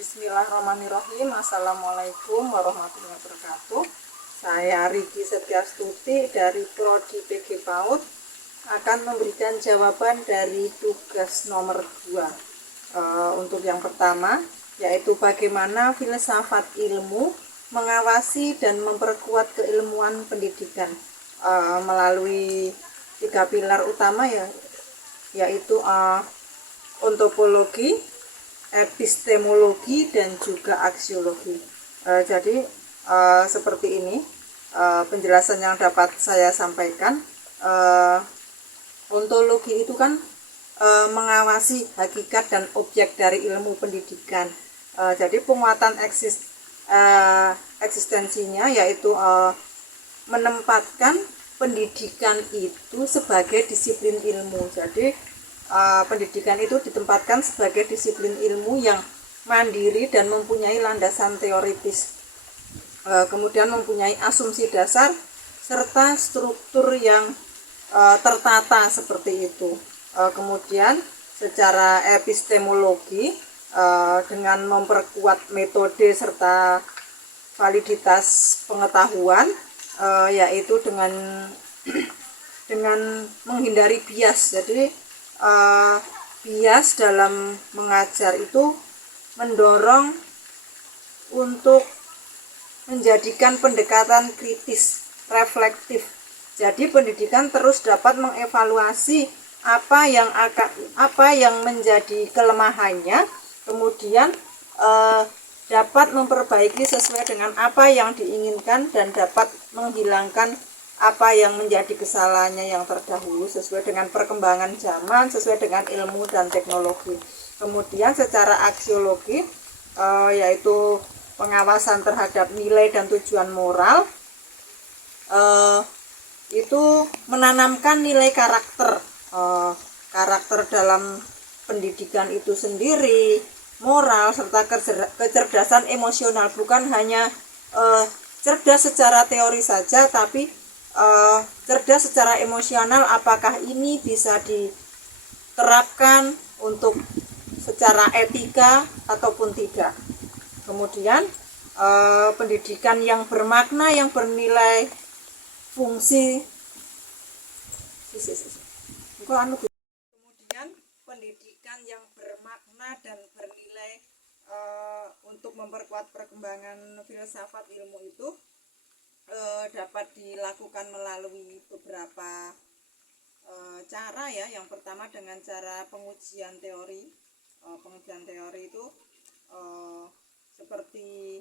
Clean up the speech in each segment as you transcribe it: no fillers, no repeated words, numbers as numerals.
Bismillahirrahmanirrahim. Assalamualaikum warahmatullahi wabarakatuh. Saya Riki Setiastuti dari Prodi PG PAUD akan memberikan jawaban dari tugas nomor 2. Untuk yang pertama, yaitu bagaimana filsafat ilmu mengawasi dan memperkuat keilmuan pendidikan melalui 3 pilar utama, yaitu ontologi, epistemologi, dan juga aksiologi. Jadi seperti ini penjelasan yang dapat saya sampaikan. Ontologi itu kan mengawasi hakikat dan objek dari ilmu pendidikan. Jadi penguatan eksistensinya yaitu menempatkan pendidikan itu sebagai disiplin ilmu. Jadi pendidikan itu ditempatkan sebagai disiplin ilmu yang mandiri dan mempunyai landasan teoritis, kemudian mempunyai asumsi dasar serta struktur yang tertata seperti itu. Kemudian secara epistemologi dengan memperkuat metode serta validitas pengetahuan, yaitu dengan menghindari bias. Jadi bias dalam mengajar itu mendorong untuk menjadikan pendekatan kritis, reflektif. Jadi pendidikan terus dapat mengevaluasi apa yang menjadi kelemahannya, kemudian dapat memperbaiki sesuai dengan apa yang diinginkan dan dapat menghilangkan apa yang menjadi kesalahannya yang terdahulu sesuai dengan perkembangan zaman, sesuai dengan ilmu dan teknologi. Kemudian secara aksiologi, yaitu pengawasan terhadap nilai dan tujuan moral, itu menanamkan nilai karakter dalam pendidikan itu sendiri, moral serta kecerdasan emosional, bukan hanya cerdas secara teori saja, tapi cerdas secara emosional. Apakah ini bisa diterapkan untuk secara etika ataupun tidak. Kemudian pendidikan yang bermakna, yang bernilai fungsi. Kemudian pendidikan yang bermakna dan bernilai untuk memperkuat perkembangan filsafat ilmu itu dapat dilakukan melalui beberapa cara, ya. Yang pertama dengan cara pengujian teori. Pengujian teori itu seperti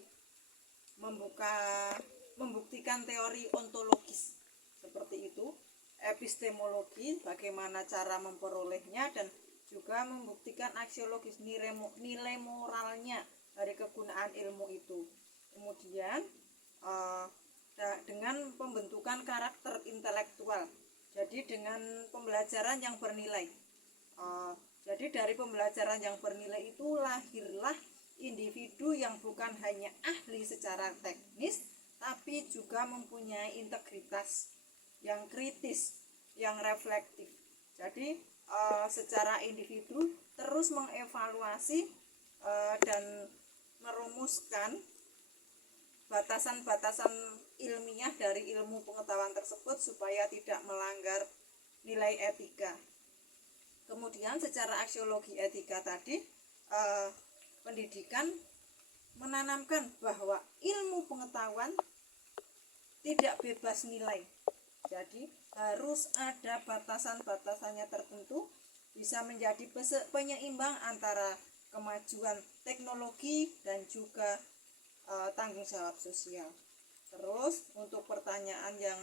membuktikan teori ontologis seperti itu. Epistemologi, bagaimana cara memperolehnya, dan juga membuktikan aksiologis, nilai moralnya dari kegunaan ilmu itu. Kemudian dengan pembentukan karakter intelektual, jadi dengan pembelajaran yang bernilai. Jadi dari pembelajaran yang bernilai itu lahirlah individu yang bukan hanya ahli secara teknis, tapi juga mempunyai integritas yang kritis, yang reflektif. Jadi secara individu terus mengevaluasi dan merumuskan batasan-batasan ilmiah dari ilmu pengetahuan tersebut supaya tidak melanggar nilai etika. Kemudian secara aksiologi etika tadi, pendidikan menanamkan bahwa ilmu pengetahuan tidak bebas nilai. Jadi harus ada batasan-batasannya tertentu, bisa menjadi penyeimbang antara kemajuan teknologi dan juga tanggung jawab sosial. Terus untuk pertanyaan yang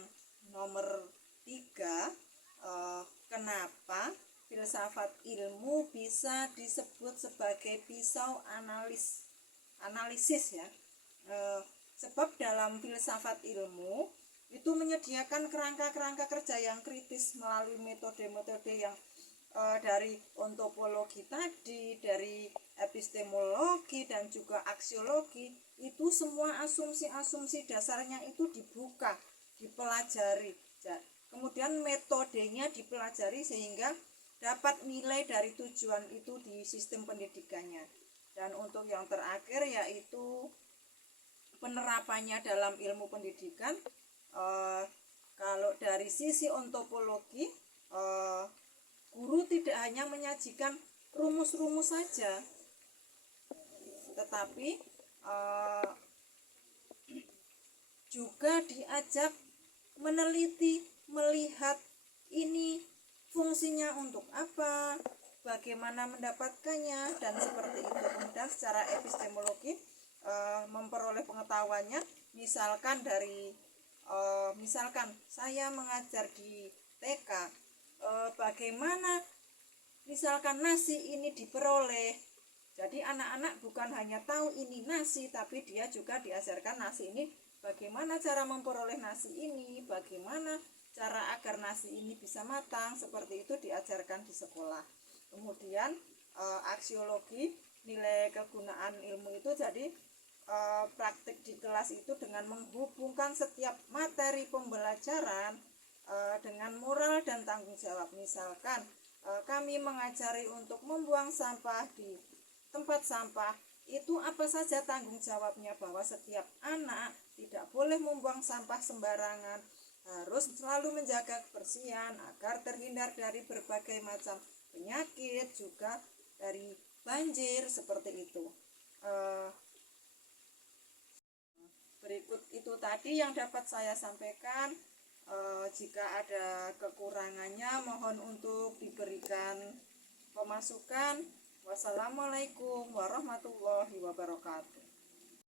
nomor 3, kenapa filsafat ilmu bisa disebut sebagai pisau analisis, ya? Sebab dalam filsafat ilmu itu menyediakan kerangka-kerangka kerja yang kritis melalui metode-metode yang dari ontologi tadi, dari epistemologi dan juga aksiologi. Itu semua asumsi-asumsi dasarnya itu dibuka, dipelajari. Kemudian metodenya dipelajari sehingga dapat nilai dari tujuan itu di sistem pendidikannya. Dan untuk yang terakhir yaitu penerapannya dalam ilmu pendidikan. Kalau dari sisi ontopologi, guru tidak hanya menyajikan rumus-rumus saja, tetapi juga diajak meneliti, melihat ini fungsinya untuk apa, bagaimana mendapatkannya, dan seperti itu. Kemudian secara epistemologi memperoleh pengetahuannya, misalkan saya mengajar di TK, bagaimana misalkan nasi ini diperoleh. Jadi anak-anak bukan hanya tahu ini nasi, tapi dia juga diajarkan nasi ini, bagaimana cara memperoleh nasi ini, bagaimana cara agar nasi ini bisa matang, seperti itu diajarkan di sekolah. Kemudian aksiologi, nilai kegunaan ilmu itu jadi praktik di kelas itu dengan menghubungkan setiap materi pembelajaran dengan moral dan tanggung jawab. Misalkan kami mengajari untuk membuang sampah di tempat sampah, itu apa saja tanggung jawabnya, bahwa setiap anak tidak boleh membuang sampah sembarangan, harus selalu menjaga kebersihan agar terhindar dari berbagai macam penyakit, juga dari banjir, seperti itu. Berikut itu tadi yang dapat saya sampaikan. Jika ada kekurangannya mohon untuk diberikan pemasukan. Wassalamualaikum warahmatullahi wabarakatuh.